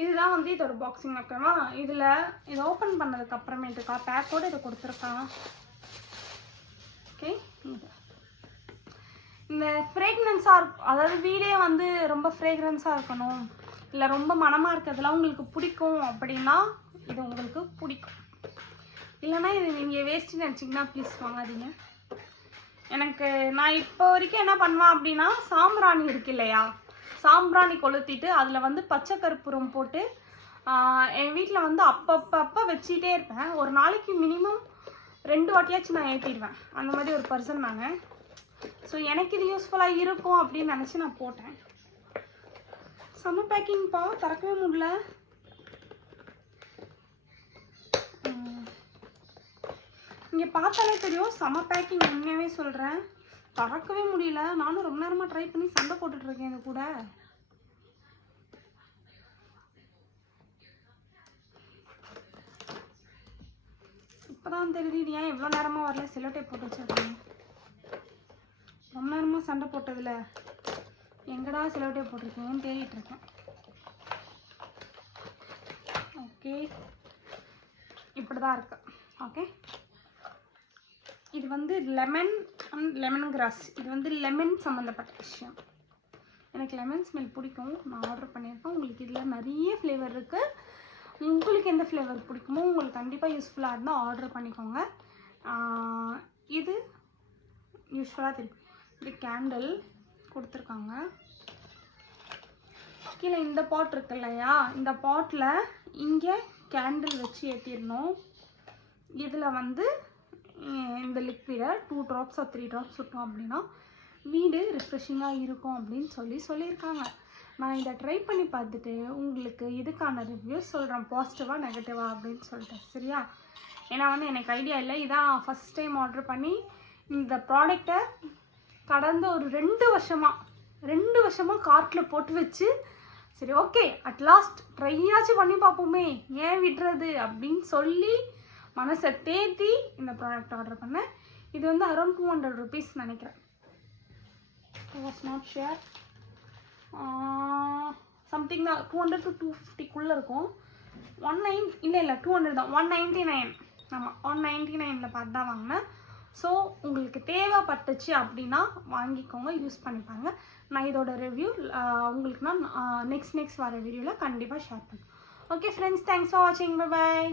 இதுதான் வந்து இதோட பாக்ஸிங் ஓகேவா. இதில் இதை ஓப்பன் பண்ணதுக்கு அப்புறமேட்டுக்கா பேக்கோடு இதை கொடுத்துருக்காங்க. ஓகே, இந்த ஃப்ரேக்ரன்ஸாக இருக்கும், அதாவது வீடே வந்து ரொம்ப ஃப்ரேக்ரன்ஸாக இருக்கணும், இல்லை ரொம்ப மனமாக இருக்கிறதுலாம் உங்களுக்கு பிடிக்கும் அப்படின்னா இது உங்களுக்கு பிடிக்கும். இல்லைனா இது நீங்கள் வேஸ்ட்டு நினச்சிங்கன்னா ப்ளீஸ் வாங்காதீங்க. எனக்கு நான் இப்போ வரைக்கும் என்ன பண்ணுவேன் அப்படின்னா, சாம்பிராணி இருக்கு இல்லையா, சாம்பிராணி கொளுத்திட்டு அதில் வந்து பச்சை கற்பூரம் போட்டு என் வீட்டில் வந்து அப்பப்போ வச்சுட்டே இருப்பேன். ஒரு நாளைக்கு மினிமம் 2 வாட்டியாச்சும் நான் ஏற்றிடுவேன். அந்த மாதிரி ஒரு பர்சன் நான். ஸோ எனக்கு இது யூஸ்ஃபுல்லாக இருக்கும் அப்படின்னு நினச்சி நான் போட்டேன். செம்ம பேக்கிங்ப்பா, திறக்கவே முடியல. இங்கே பார்த்தாலே தெரியும் செம்ம பேக்கிங், உண்மையாகவே சொல்கிறேன். திறக்கவே முடியல. நானும் ரொம்ப நேரமாக ட்ரை பண்ணி சண்டை போட்டுட்ருக்கேன் இது கூட. இப்போ தான் தெரியுது இது ஏன் இவ்வளோ நேரமாக வரல. செல்லோ டேப் போட்டு வச்சுருக்கேன். ரொம்ப நேரமாக சண்டை போட்டதில் எங்கடா செல்லோ டேப் போட்டிருக்கேன்னு தேடிட்டுருக்கேன். ஓகே, இப்படி தான் இருக்கு. ஓகே, இது வந்து லெமன் அண்ட் லெமன் கிராஸ். இது வந்து லெமன் சம்மந்தப்பட்ட விஷயம். எனக்கு லெமன் ஸ்மெல் பிடிக்கும், நான் ஆர்டர் பண்ணியிருக்கேன். உங்களுக்கு இதில் நிறைய ஃப்ளேவர் இருக்குது. உங்களுக்கு எந்த ஃப்ளேவர் பிடிக்குமோ உங்களுக்கு கண்டிப்பாக யூஸ்ஃபுல்லாக இருந்தால் ஆர்டர் பண்ணிக்கோங்க. இது யூஸ்ஃபுல்லாக தெரியும். இது கேண்டில் கொடுத்துருக்காங்க. கீழே இந்த பாட் இருக்கு இல்லையா, இந்த பாட்டில் இங்கே கேண்டில் வச்சு ஏற்றிடணும். இதில் வந்து இந்த லிக்விடை 2 drops or 3 drops விட்டோம் அப்படின்னா வீடு ரிஃப்ரெஷிங்காக இருக்கும் அப்படின்னு சொல்லியிருக்காங்க. நான் இதை ட்ரை பண்ணி பார்த்துட்டு உங்களுக்கு இதுக்கான ரிவ்யூஸ் சொல்கிறேன், பாசிட்டிவாக நெகட்டிவாக அப்படின்னு சொல்லிட்டு. சரியா? ஏன்னா வந்து எனக்கு ஐடியா இல்லை. இதான் ஃபஸ்ட் டைம் ஆர்டர் பண்ணி இந்த ப்ராடக்டை கடந்த ஒரு 2 வருஷமாக கார்ட்டில் போட்டு வச்சு, சரி ஓகே அட்லாஸ்ட் ட்ரையாச்சும் பண்ணி பார்ப்போமே, ஏன் விடுறது அப்படின்னு சொல்லி மனசை தேத்தி இந்த ப்ராடக்ட் ஆர்டர் பண்ணேன். இது வந்து அரௌண்ட் 200 rupees நினைக்கிறேன். I was not sure. Something தான் 200 to 250 இருக்கும். 190 இல்லை 200 தான், 199. ஆமாம், 199 பார்த்து தான் வாங்கினேன். ஸோ உங்களுக்கு தேவைப்பட்டுச்சு அப்படின்னா வாங்கிக்கோங்க, யூஸ் பண்ணிப்பாங்க. நான் இதோட ரிவ்யூ உங்களுக்கு நான் நெக்ஸ்ட் வர வீடியோவில் கண்டிப்பாக ஷேர் பண்ணுறேன். ஓகே ஃப்ரெண்ட்ஸ், தேங்க்ஸ் ஃபார் வாட்சிங். Bye bye.